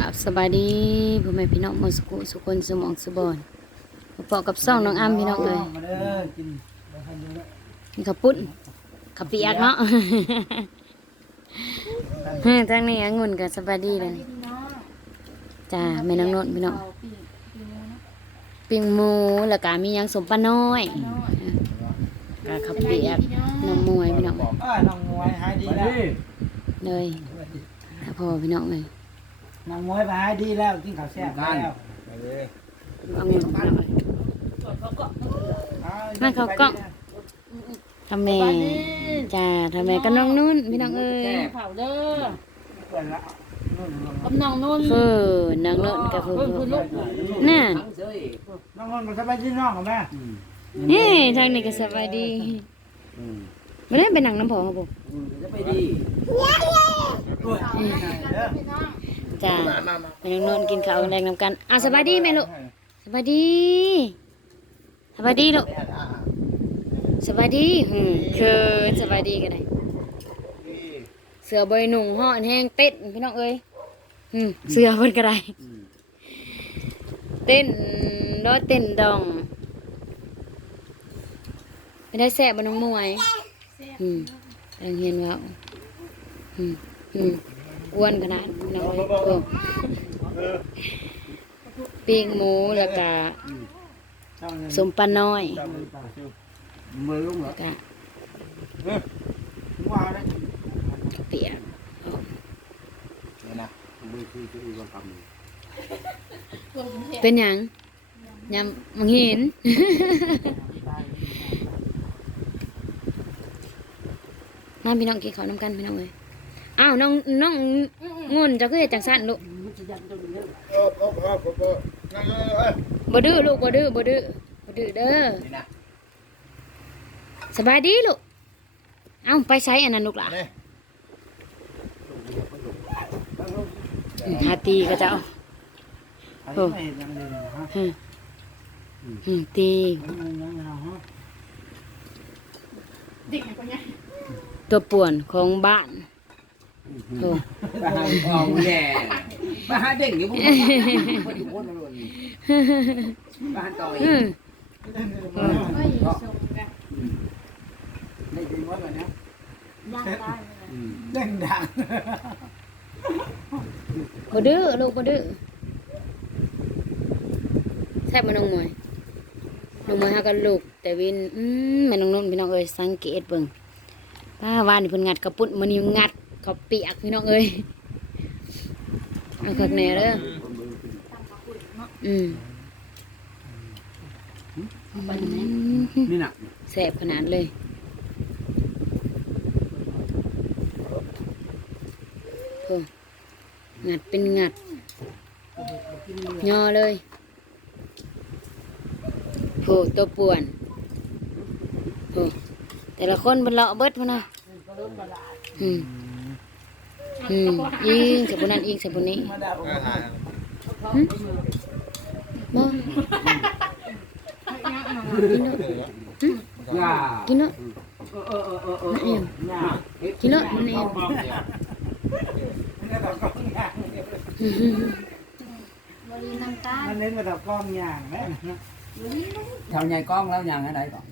ครับสบายดีพ่อแม่พี่น้องหมดสุขุสุคนสมองสุบอนมาพอกับซ่องน้องอ้ำพี่น้องเลยมาเด้อกินบ่ทันดูแล้วนี่ขับปุ้นขับปีอักเนาะเฮ้ยทางนี้องุ่นกับสบายดีเลยจ้าแม่น้องโนนพี่น้องปิ้งหมูแล้วก็มีหยังสมปลาน้อยก็ขับปีอักน้ำมวยพี่น้องอ่าน้องมวยหายดีแล้วเลยถ้าพอพี่น้องเลย น้องมวยไปหายดีแล้วกินข้าวแซ่บแล้วองุ่นพี่น้องเลยมาเข้ากล้องทำแม่จ้าทำแม่ก็น้องนุ่นพี่น้องเอ้ยเผาเด้อเปิดละนู่นกำนองนุ่นเฟอนางนุ่นกับเฟอน่ะน้องนนท์มันสบายดีน้องกับแม่นี่ทางนี้ก็สบายดีไม่ได้เป็นหนังน้ำผงครับผมจะไปดีเด้อ จ้าแม่น้องนุ่นกินข้าวแรงนำกันอะสบายดีแม่ลูกสบายดีสบายดีลูกสบายดีอืมคือสบายดีกันเลยเสือใบหนุ่งห่อนแห้งเต้นพี่น้องเอ้ยอืมเสือเพิ่นก็ได้เต้นรอเต้นดองไม่ได้แซ่บบ่น้องมวยอืมแรงเฮียนว่าอืมอืม อ้วนขนาดน้องเอ้ยโอ้ปิ้งหมูแล้วก็สมปลาน้อยแล้วก็เปียกเป็นหยังยำมังเห็นมาพี่น้องกินข้าวน้ำกันพี่น้องเลย อ้าวน้องน้องงุ่นเจะคือเฮ็ดจังสั้นลูกบ่ดื้อลูกบ่ดื้อบ่ดื้อบ่ดื้อเด้อนี่นะสบายดีลูกเอ้าไปใช้อันนั้นลูกหล่ะอืมหาตีก็จะเอาไอ้ไม่ยังเลยฮะอืมอืมตียังยังยังฮะตัวป่วนของบ้าน โอ้บ้านเอาแย่บ้านเด็กอยู่พวกมันพวกคนมันบ้านต่อยอืมได้ยินว่าแบบนี้เด้งดังบ่ดื้อลูกบ่ดื้อแซ่บมาน้องมวยน้องมวยหากันลูก แต่วินอืมแม่น้องนุ่นพี่น้องเอ้ยสังเกตเบิ่งป้าวานนี่เพิ่นงัดกระปุ้นมื้อนี้งัดเขาวเปียกพี่น้องเอ้ยเอาคักแน่เด้ออืมนี่น่ะแซ่บขนาดเลยโอ้งัดเป็นงัดย่อเลยโหตัวป่วนโหแต่ละคนเป็นเลาะเบิดพุ่นนะอืม อืมอิงใส่บุนั้นอิงใส่บุนี้มาด่าผมหึบ่ย่ากินเนาะเออเออเออเออนั่นเองย่ากินเนาะนั่นเองมันเน้นมาแต่กล้องอย่างแม่แถวใหญ่กล้องแล้วยังไงไหนก่อน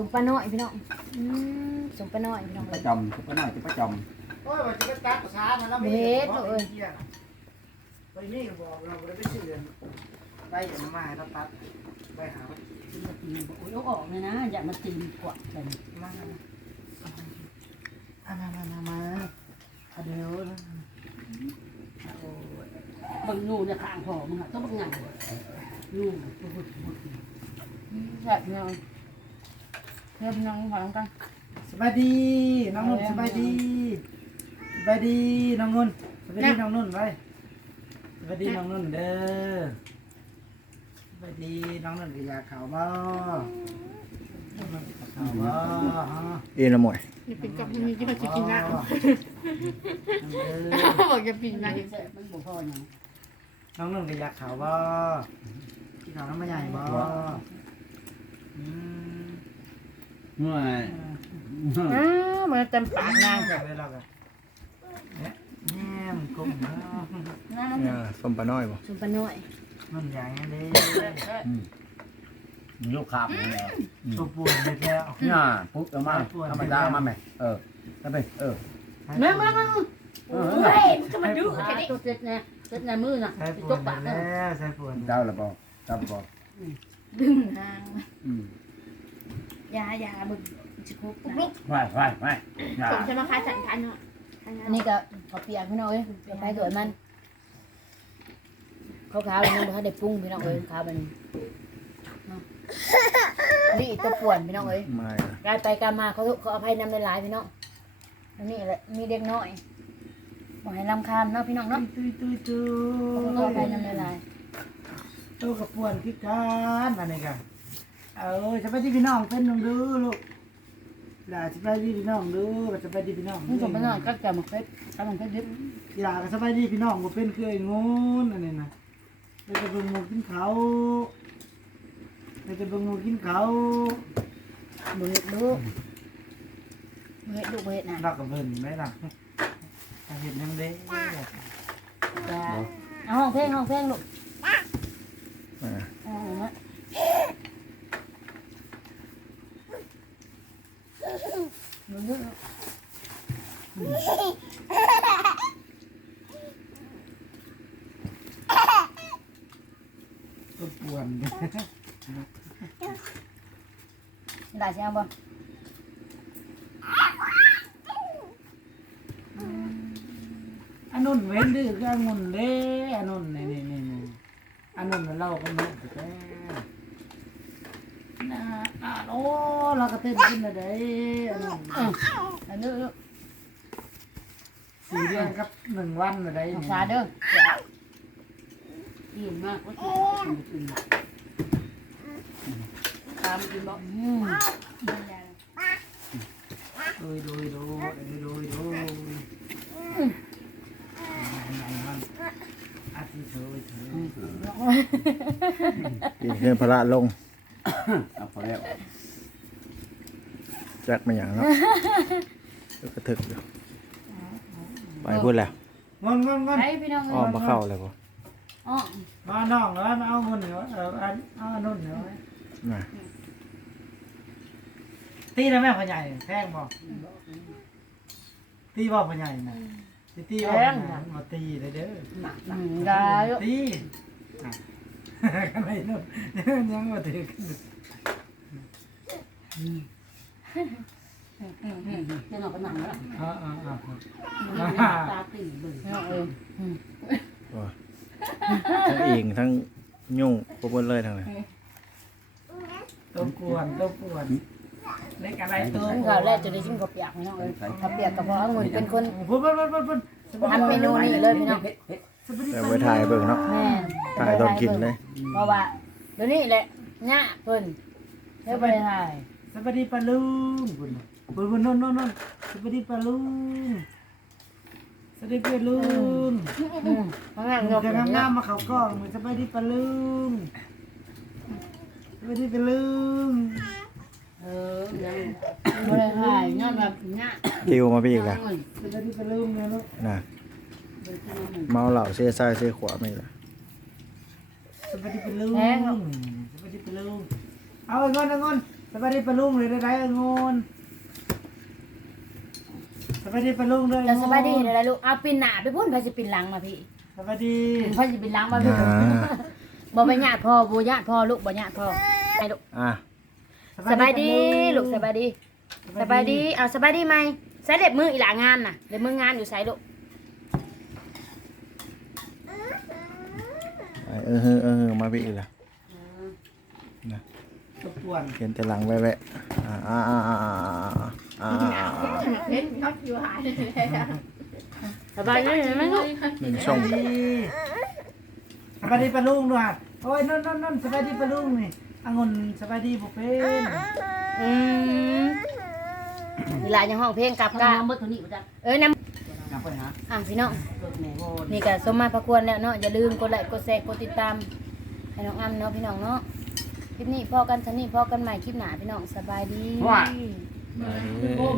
สุปลาน้อยพี่น้องอืมสุปลาน้อยพี่น้องประจำก็น่าจะประจโอ้ยว่าจะไปตัดภาษามันแล้วไปนี่บอกเราไปซื้อได้มาให้เราตัดไปหายกออกเลยนะ อย่ามาตีกวาดกันมาอ่ามามามามาเดี๋ยวบางนูเนี่ยข้างพอมึงอะต้องบางงานนูแบบน้อง เริ่มน้องขอน้องกันสบายดีน้องนุ่นสบายดีสบายดีน้องนุ่นสวัสดีน้องนุ่นไปสวัสดีน้องนุ่นเด้อสวัสดีน้องนุ่นกินยาขาวบ่น้องนุ่นกินยาขาวบ่ฮะเอ็นละหมวยอย่าปิดกับมันมีที่มันจะกินน้ำเด้อบอกอย่าปิดมันะนมันบ่พอหยังน้องนุ่นกินยาขาวบ่กินขาวน้ำมันใหญ่บ่อืม เมื่ออ้าวมันเต็มปากนางแบบเลยเราก็เนี่ยแง่มกุ้งเนาะเนี่ยส้มปลาน้อยบ่สุปน้อยนุ่นใหญ่เลยลูกขับเนี่ยตัวปวดไปแล้วน่าปุ๊บเอามาธรรมดามาไหมเออทำไปเออแม่มามาเออเฮ้ยมันจะมาดูหาแค่นี้ตัวเจ็ดแน่เจ็ดในมือน่ะใส่สิปวตดกไปปากแล้น่ะวใส่ปวดเจ้าละบอกเจ้าบอกดึงนางอืม ยายาบึกจะคุกนะไปไปไปอย่าผมจะมาคายสันคันเนาะอันนี้ก็ขอเปียกพี่น้องเอ้ยไปสวยมันขาวๆเลยน้องบ่ทันได้ปรุงพี่น้องเอ้ยขาวมันเนาะนี่ตัวป่วนพี่น้องเอ้ยไม่กายไปกายมาเขาเขาอภัยนำหลายๆพี่น้องอันนี้แหละมีเด็กน้อยบ่ให้รำคาญเนาะพี่น้องเนาะตุ้ยตุ้ยตุ้เขาก็อภัยยนำหลายตัวกับปวดพิการอันนี้กัน เออจะไปที่พี่น้องเป็นน้องดูลูกหลาจะไปที่พี่น้องดูจะไปที่พี่น้องมึงสมบัติก็จะมาเพ็ดกำลังเพ็ดดิบอยากจะไปที่พี่น้องบ่เป็นเคยงูนอันนี้นะไปจะเบิ่งหมูกินเขาไปจะเบิ่งหมูกินเขาๆบ่เฮ็ดลูกบ่เฮ็ดลูกบ่เฮ็ดน่ะเราก็เบิ่งไหมล่ะถ้าเห็นยังเด้จ้าเอาห้องเพลงห้องเพลงลูกอ่า เอาเอามาบ่เฮ็ดลูกตัวปวดได้ใช่บ่อันนู้นเว้นดื้ อก็อันนู้นเด้อันนู้นนี่นี่นี่นี่อันนู้นน่ะเราก็มีแต่น่าอ่าโอ้เราก็เต้นขึ้นแล้วเด้อันนู้นอันนี้ลูกสี่เดือนกับหนึ่งวันแล้วเด้น้องนี่ชาเด้ออิ่มมากว่าสิกินตามกินบ่อืมดูดูดูดูดูดูอาทิตย์เถอะเถอะปีนขึ้นพระลง เอาพอแล้วจักมาอย่างเนาะเดี๋ยวกระถึกอยู่ไปพูดแล้วงอนงอนงอนไปพี่น้องอ้อมมาเข้าเลยบ่อ๋อมาน้องเหรอมาเอาเงินเหรอเอออันเอาอันนู้นเหรอน่ะตีนะแม่พ่อใหญ่แพงบ่ตีบ่พ่อใหญ่น่ะตีตีบ่พ่อใหญ่มาตีเลยเด้อหนักอืมได้ลูกตีอะกันไหนนู่นยังมาถือ กันเจ้าหน้าก็หนังแล้วอ่าอ่าอ่าตาตีเบิ่งพี่น้องเอ้ยทั้งเองทั้งยุ่งปบนเลยทั้งนั้นตัวกวนตัวกวนเล็กอะไรตัวกินข้าวแรกจะได้ชิมข้าวเปียกพี่น้องเอ้ยข้าเปียกกับพ่อองุ่นเป็นคนพุ่นพุ่นพุ่นพุ่นทำเมนูนี้เลยพี่น้องแต่ไว้ถ่ายเบิ่งเนาะถ่ายตอนกินเลยเพราะว่าเดี๋ยวนี้แหละหน้าเพิ่นเดี๋ยวไปถ่าย สวัสดีปลาลุงพุ่นพุ่นพุ่นนู่นนู่นนู่นสวัสดีปลาลุงสวัสดีปลาลุงอืมข้างล่างยกจะงามๆมาเขากล้องเหมือนสวัสดีปลาลุงสวัสดีปลาลุงเออยังบ่ได้ถ่ายย้อนแบบหน้าติวมาพี่อีกแล้วสวัสดีปลาลุงนะลูกน่ะเมาเหล้าเสียซ้ายเสียขวาไม่ละสวัสดีปลาลุงสวัสดีปลาลุงเอาไอ้งอนไอ้งอน สวัสดีปลาลุงเลยได้ได้ไอ้งอนสวัสดีปลาลุงเลยจะสบายดีเด้อลูกเอาปินหน้าไปพุ่นไปสิปินหลังมาพี่สวัสดีพ่อสิปินหลังมาพี่อ่าบ่ไปญาติพ่อบ่ญาติพ่อลูกบ่ญาติพ่อให้ลูกอะสบายดีลูกสบายดีสบายดีเอาสบายดีไหมใส่เล็บมืออีหลางานน่ะเล็บมืองานอยู่ใส่ลูกไปเออเออเออมาพี่อีกแล้ วตบปวนเห็นแต่หลังแวะๆอ่าอ่าอ่าอ่าอ่าอ่าเล่นน็อตอยู่หายเลยสบายดีไหมลูกหนึ่งช่องสบายดีปะลุงด้วยโอ้ยนั่นนั่นนั่นสบายดีปะลุงนี่องุ่นสบายดีบ่เป็นอืมเวลายังห้องเพลงกลับกันเอ้ยน้ำอ่างพี่น้องนี่ก็สมมาประควรแล้วเนาะอย่าลืมกดไลค์กดแชร์กดติดตามให้น้องอ้ำเนาะพี่น้องเนาะ คลิปนี้พอกันทันนี้พอกันใหม่คลิปหน้าพี่น้องสบายดี ว่า เอ้ย